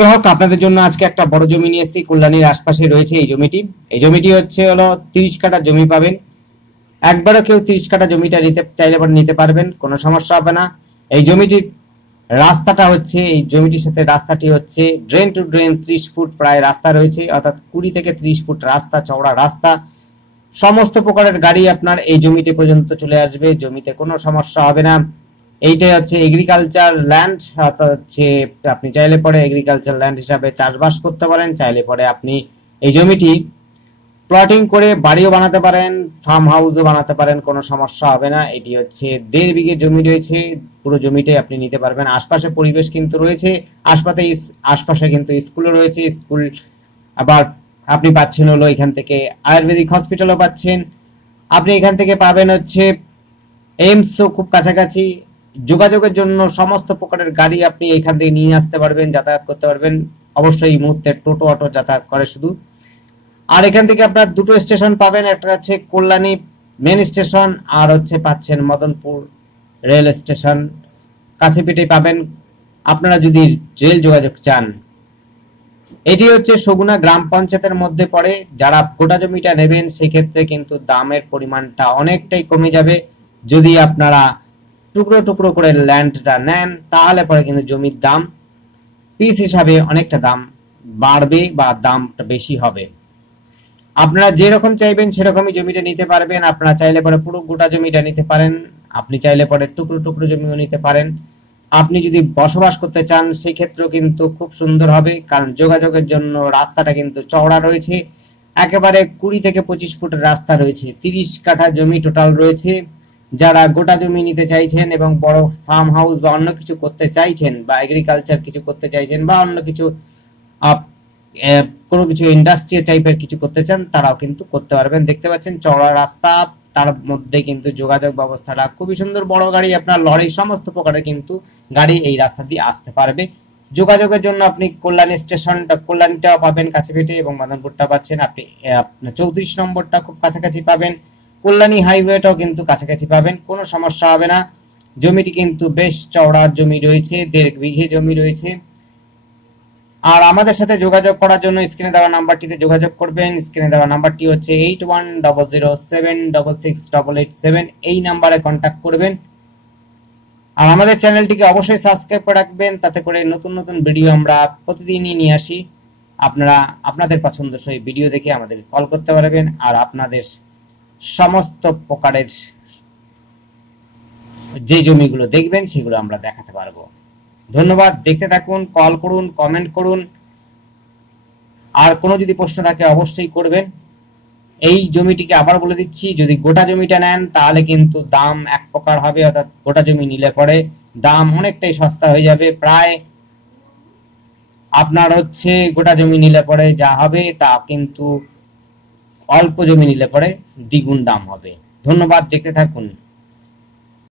গ্রাহক আপনাদের জন্য আজকে একটা বড় জমি নিয়ে এসেছি। কল্যাণীর আশপাশে রয়েছে এই জমিটি হচ্ছে হলো 30 কাঠা জমি পাবেন। একবারও কেউ 30 কাঠা জমিটা নিতে চাইলে পরে নিতে পারবেন, কোনো সমস্যা হবে না। এই জমিটির রাস্তাটা হচ্ছে, এই জমিটির সাথে রাস্তাটি হচ্ছে ড্রেন টু ড্রেন 30 ফুট প্রায় রাস্তা রয়েছে, অর্থাৎ 20 থেকে 30 ফুট রাস্তা, চওড়া রাস্তা। সমস্ত প্রকারের গাড়ি আপনার এই জমিটি পর্যন্ত চলে আসবে, জমিতে কোনো সমস্যা হবে না। এইটাই হচ্ছে এগ্রিকালচার ল্যান্ড, অর্থাৎ হচ্ছে আপনি চাইলে পরে এগ্রিকালচার ল্যান্ড হিসাবে চাষবাস করতে পারেন, চাইলে পরে আপনি এই জমিটি প্লটিং করে বাড়িও বানাতে পারেন, ফার্ম হাউসও বানাতে পারেন, কোনো সমস্যা হবে না। এটি হচ্ছে 1.5 বিঘে জমি রয়েছে, পুরো জমিটাই আপনি নিতে পারবেন। আশপাশে পরিবেশ কিন্তু রয়েছে, আশপাশে কিন্তু স্কুলও রয়েছে, স্কুল আবার আপনি পাচ্ছেন হলো এখান থেকে আয়ুর্বেদিক হসপিটালও পাচ্ছেন। আপনি এখান থেকে পাবেন হচ্ছে এইমসও খুব কাছাকাছি। যোগাযোগের জন্য সমস্ত প্রকারের গাড়ি আপনি এখান থেকে নিয়ে আসতে পারবেন, যাতায়াত করতে পারবেন। অবশ্যই এই মুহূর্তে টোটো অটো যাতায়াত করে শুধু। আর এখান থেকে আপনার দুটো স্টেশন পাবেন, একটা হচ্ছে কল্যাণী মেন স্টেশন, আর হচ্ছে পাচ্ছেন মদনপুর রেল স্টেশন, কাছে পিঠে পাবেন আপনারা যদি রেল যোগাযোগ চান। এটি হচ্ছে সগুনা গ্রাম পঞ্চায়েতের মধ্যে পড়ে। যারা গোটা জমিটা নেবেন সেক্ষেত্রে কিন্তু দামের পরিমাণটা অনেকটাই কমে যাবে। যদি আপনারা টুকরো টুকরো করে ল্যান্ডটা নেন তাহলে পরে কিন্তু জমির দাম পিস হিসাবে অনেকটা দাম বাড়বে বা দামটা বেশি হবে। আপনারা যেরকম চাইবেন সেরকমই জমিটা নিতে পারবেন। আপনারা চাইলে পরে পুরো গোটা জমিটা নিতে পারেন, আপনি চাইলে পরে টুকরো টুকরো জমিও নিতে পারেন। আপনি যদি বসবাস করতে চান সেই ক্ষেত্রেও কিন্তু খুব সুন্দর হবে, কারণ যোগাযোগের জন্য রাস্তাটা কিন্তু চওড়া রয়েছে। একেবারে 20 থেকে 25 ফুটের রাস্তা রয়েছে, 30 কাঠা জমি টোটাল রয়েছে। যারা গোটা জমি নিতে চাইছেন এবং বড় ফার্ম হাউস বা অন্য কিছু করতে চাইছেন, বা এগ্রিকালচার কিছু করতে চাইছেন, বা অন্য কিছু কোনো কিছু ইন্ডাস্ট্রিয়াল টাইপের কিছু করতে চান, তারাও কিন্তু করতে পারবেন। দেখতে পাচ্ছেন চওড়া রাস্তা, তার মধ্যে কিন্তু যোগাযোগ ব্যবস্থাটা খুবই সুন্দর। বড় গাড়ি, আপনার লরি, সমস্ত প্রকারের কিন্তু গাড়ি এই রাস্তা দিয়ে আসতে পারবে। যোগাযোগের জন্য আপনি কল্যাণী স্টেশনটা, কল্যাণীটাও পাবেন কাছে পিঠে, এবং মদনপুরটা পাচ্ছেন আপনি। আপনার 34 নম্বরটা খুব কাছাকাছি পাবেন, কল্যাণী হাইওয়েটাও কিন্তু কাছাকাছি পাবেন, কোনো সমস্যা হবে না। জমিটি কিন্তু বেশ চওড়া জমি রয়েছে, 1.5 বিঘে জমি রয়েছে। আর আমাদের সাথে যোগাযোগ করার জন্য স্ক্রিনে দেওয়া নাম্বারটিতে যোগাযোগ করবেন। স্ক্রিনে দেওয়া নাম্বারটি হচ্ছে 8100766887। এই নাম্বারে কন্ট্যাক্ট করবেন। আর আমাদের চ্যানেলটিকে অবশ্যই সাবস্ক্রাইব করে রাখবেন, তাতে করে নতুন নতুন ভিডিও আমরা প্রতিদিনই নিয়ে আসি। আপনারা আপনাদের পছন্দসই ভিডিও দেখে আমাদের কল করতে পারবেন, আর আপনাদের সমস্ত প্রকারের যে জমিগুলো দেখবেন সেগুলো আমরা দেখাতে পারবো। ধন্যবাদ, দেখতে থাকুন, কল করুন, কমেন্ট করুন। আর কোনো যদি প্রশ্ন থাকে অবশ্যই করবেন। এই জমিটিকে আবার বলে দিচ্ছি, যদি গোটা জমিটা নেন তাহলে কিন্তু দাম এক প্রকার হবে, অর্থাৎ গোটা জমি নিলে পরে দাম অনেকটাই সস্তা হয়ে যাবে। প্রায় আপনার হচ্ছে গোটা জমি নিলে পরে যা হবে তা কিন্তু অল্প জমি নিলে পরে দ্বিগুণ দাম হবে। ধন্যবাদ, দেখতে থাকুন।